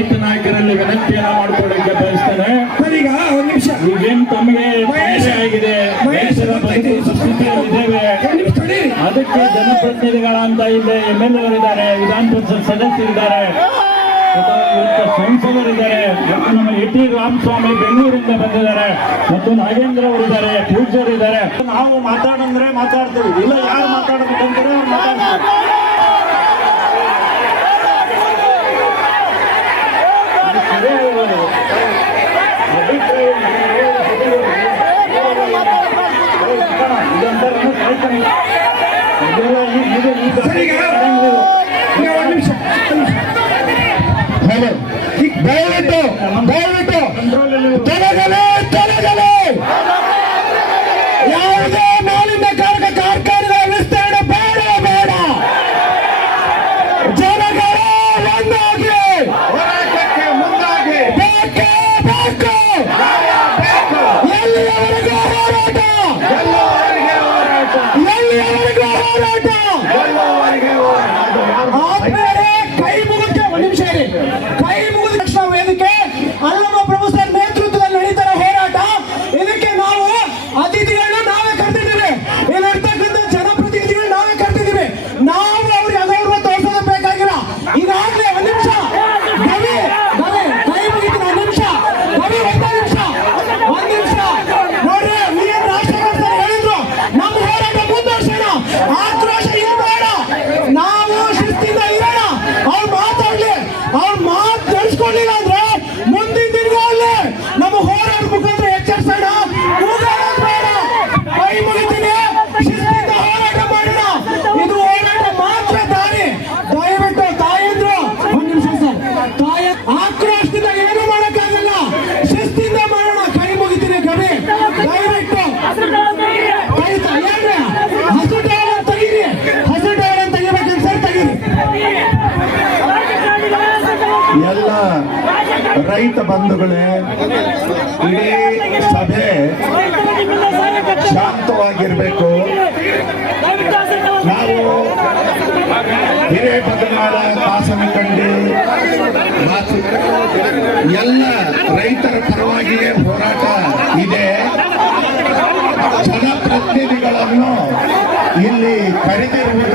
ರೈತ ನಾಯಕರಲ್ಲಿ ವಿನಂತಿಯನ್ನ ಮಾಡಿಕೊಳ್ಳಕ್ಕೆ ಬಯಸ್ತೇನೆ. ಈಗ ಒಂದು ನಿಮಿಷ, ಈಗೇನು ತಮಗೆ ತೊಂದರೆ ಆಗಿದೆ, ದೇಶದ ಬದುಕು ಸ್ಥಿತಿಯಲ್ಲಿದ್ದೇವೆ, ಅದಕ್ಕೆ ಜನಪ್ರತಿನಿಧಿಗಳಂತ ಇಲ್ಲಿ MLA ಅವರಿದ್ದಾರೆ, ವಿಧಾನ ಪರಿಷತ್ ಸದಸ್ಯರಿದ್ದಾರೆ, ಸಂಸದರಿದ್ದಾರೆ, ಮತ್ತು ನಮ್ಮ ET ರಾಮಸ್ವಾಮಿ ಬೆಂಗಳೂರಿಂದ ಬಂದಿದ್ದಾರೆ, ಮತ್ತು ನಾಗೇಂದ್ರ ಅವರಿದ್ದಾರೆ, ಪೂಜ್ಯರಿದ್ದಾರೆ. ನಾವು ಮಾತಾಡಂದ್ರೆ ಮಾತಾಡ್ತೀವಿ, ಇಲ್ಲ ಯಾರು ಮಾತಾಡಬೇಕಂತಾರೆ ಅವ್ರು ಮಾತಾಡ್ತಾರೆ. ದಯವಿಟ್ಟು ತೊಲಗಲೇ ಯಾವುದೇ ಮಾಲಿನ್ಯಕಾರಕ ಕಾರ್ಖಾನೆಗಳ ವಿಸ್ತರಣೆ ಬೇಡ. ಜನಗಳ ಒಂದಾಗಿ ಹೋರಾಟಕ್ಕೆ ಮುಂದಾಗಿ ಬೇಕು. ಎಲ್ಲಿಯವರೆಗೂ ಹೋರಾಟ, ಆದ್ಮೇಲೆ ಕೈ ಮುಗಿದ ಒಂದು ನಿಮಿಷ ಇರಿ, ಕೈ ಮುಗಿದ ತಕ್ಷಣ ವೇದಿಕೆ ಅಲ್ಲಮ್ಮ ಪ್ರಭು ಸರ್ ನೇತೃತ್ವದಲ್ಲಿ ನಡೀತಾರೆ ಹೋರಾಟ. ಇದಕ್ಕೆ ನಾವು ಅತಿಥಿಗಳನ್ನ ನಾವೇ ಕರೆದಿದ್ದೀವಿ, ಇಲ್ಲಿರ್ತಕ್ಕಂಥ ಜನಪ್ರತಿನಿಧಿಗಳು ನಾವೇ ಕರೆದಿದ್ದೀವಿ. ನಾವು ಅವ್ರಿಗೆ ಅಗೌರವ ತೋರಿಸೋದು ಬೇಕಾಗಿಲ್ಲ. ಈಗಾಗಲೇ ಒಂದು ನಿಮಿಷ ಗವಿ ಕೈ ಮುಗಿತೀನಿ, ಒಂದು ನಿಮಿಷ ಗವಿ, ಒಂದು ನಿಮಿಷ ನೋಡ್ರಿ, ವಿಎನ್ ರಾಜಶೇಖರ್ ಸರ್ ಹೇಳಿದ್ರು ನಮ್ಮ ಹೋರಾಟ ಮುಂದುವರ್ಸೋಣ, ಆಕ್ರೋಶ ಇರಬೇಡ, ನಾವು ಶಿಸ್ತಿಂದ ಇರೋಣ. ಅವ್ರು ಮಾತಾಡ್ಲಿ, ಅವ್ರ ಮಾತು ತಿಳಿಸ್ಕೊಳ್ಳಿಲ್ಲ ಅಂದ್ರೆ ಮುಂದಿನ ದಿನಗಳಲ್ಲಿ ನಮ್ಮ ಹೋರಾಟ ಮುಖಾಂತರ ಎಚ್ಚರಿಸೋಣ. ಬೇಡ, ಕೈ ಮುಗಿತೀನಿ, ಶಿಸ್ತಿಂದ ಹೋರಾಟ ಮಾಡೋಣ. ಇದು ಹೋರಾಟ ಮಾತ್ರ ದಾರಿ. ದಯವಿಟ್ಟು ತಾಯಂದ್ರು ಒಂದು ನಿಮಿಷ ಸರ್, ಆಕ್ರೋಶದಿಂದ ಏನು ಮಾಡೋಕ್ಕಾಗಲ್ಲ, ಶಿಸ್ತಿಂದ ಮಾಡೋಣ. ಕೈ ಮುಗಿತೀನಿ ಗವಿ, ದಯವಿಟ್ಟು ಹಸಿರು ತೆಗಿಬೇಕಂತ ಸರ್, ತೆಗೀರಿ. ಎಲ್ಲ ರೈತ ಬಂಧುಗಳೇ, ಇಡೀ ಸಭೆ ಶಾಂತವಾಗಿರ್ಬೇಕು. ನಾವು ಹಿರೇಬಗನಾಳ, ಕಾಸನಕಂಡಿ ಎಲ್ಲ ರೈತರ ಪರವಾಗಿಯೇ ಹೋರಾಟ ಇದೆ. ಜನಪ್ರತಿನಿಧಿಗಳನ್ನು ಇಲ್ಲಿ ಕರೆದಿರುವುದು